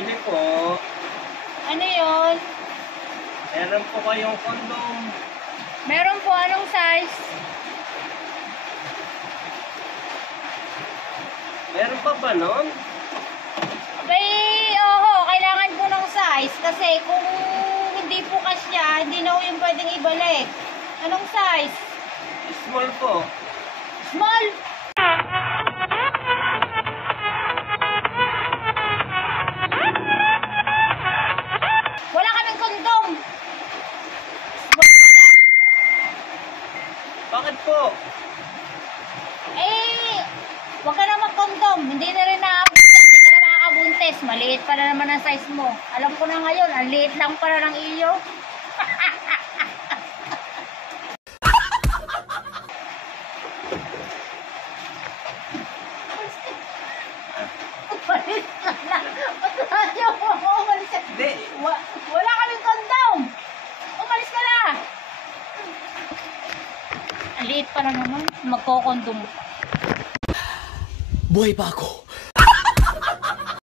Bili po. Ano yun? Meron po kayong kondom. Meron po, anong size? Meron pa ba nun? Okay, oo, kailangan po ng size. Kasi kung hindi po kasya, hindi na po yung pwedeng ibalik. Anong size? Small po. Small! Wala kaming kondom! Small pala. Bakit po? Huwag ka na mag-kondom. Hindi na rin naabot yan. Hindi ka na makakabuntis. Maliit pa na naman ang size mo. Alam ko na ngayon, ang liit lang para ng iyo. Umalis ka na. Ayaw mo. Umalis ka. Hindi. Wala kaming kondom. Umalis ka na. Ang liit pa na naman. Magkokondom pa. Buhay pa ako.